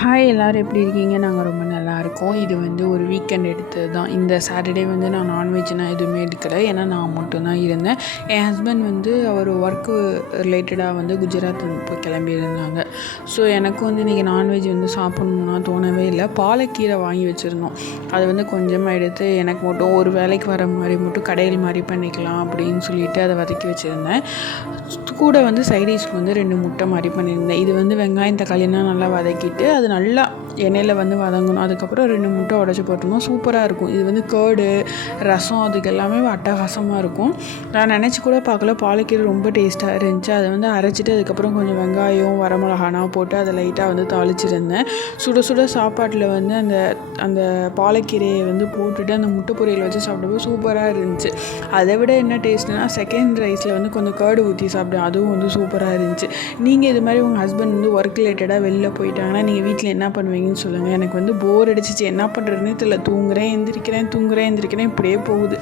Hi எல்லோரும் எப்படி இருக்கீங்க? நாங்கள் ரொம்ப நல்லா இருக்கோம். இது வந்து ஒரு வீக்கெண்ட் எடுத்தது தான். இந்த சாட்டர்டே வந்து நான் நான்வெஜ்னால் எதுவுமே எடுக்கலை. ஏன்னா நான் மட்டும்தான் இருந்தேன். என் ஹஸ்பண்ட் வந்து அவர் ஒர்க்கு ரிலேட்டடாக வந்து குஜராத் இப்போ கிளம்பியிருந்தாங்க. ஸோ எனக்கு வந்து இன்றைக்கி நான்வெஜ் வந்து சாப்பிட்ணுன்னா தோணவே இல்லை. பாலக்கீரை வாங்கி வச்சுருந்தோம். அதை வந்து கொஞ்சமாக எடுத்து எனக்கு மட்டும் ஒரு வேலைக்கு வர மாதிரி மட்டும் கடையில் மாதிரி பண்ணிக்கலாம் அப்படின்னு சொல்லிட்டு அதை வதக்கி வச்சுருந்தேன். கூட வந்து சைடிஷ்க்கு வந்து 2 முட்டை மாதிரி பண்ணியிருந்தேன். இது வந்து வெங்காயம் தக்காளிலாம் நல்லா வதக்கிட்டு அது நல்லா எண்ணெயில் வந்து வதங்கணும். அதுக்கப்புறம் 2 முட்டை உடச்சி போட்டோம்னா சூப்பராக இருக்கும். இது வந்து கேர்டு ரசம் அதுக்கு எல்லாமே அட்டகாசமாக இருக்கும். நான் நினச்சி கூட பார்க்கல, பாலக்கீரை ரொம்ப டேஸ்ட்டாக இருந்துச்சு. அதை வந்து அரைச்சிட்டு அதுக்கப்புறம் கொஞ்சம் வெங்காயம் வரமிளகானா போட்டு அதை லைட்டாக வந்து தாளிச்சிருந்தேன். சுட சுட சாப்பாட்டில் வந்து அந்த அந்த பாலக்கீரையை வந்து போட்டுட்டு அந்த முட்டை பொரியல் வச்சு சாப்பிடும்போது சூப்பராக இருந்துச்சு. அதை விட என்ன டேஸ்ட்னா செகண்ட் ரைஸில் வந்து கொஞ்சம் கேர்டு ஊற்றி சாப்பிட்டேன். அதுவும் வந்து சூப்பராக இருந்துச்சு. நீங்கள் இது மாதிரி உங்கள் ஹஸ்பண்ட் வந்து ஒர்க் ரிலேட்டடாக வெளில போயிட்டாங்கன்னா நீங்கள் வீட்டில் என்ன பண்ணுவீங்கன்னு சொல்லுங்கள். எனக்கு வந்து போர் அடிச்சிச்சு, என்ன பண்ணுறதுனே தெரியல. தூங்குறேன் எந்திரிக்கிறேன் இப்படியே போகுது.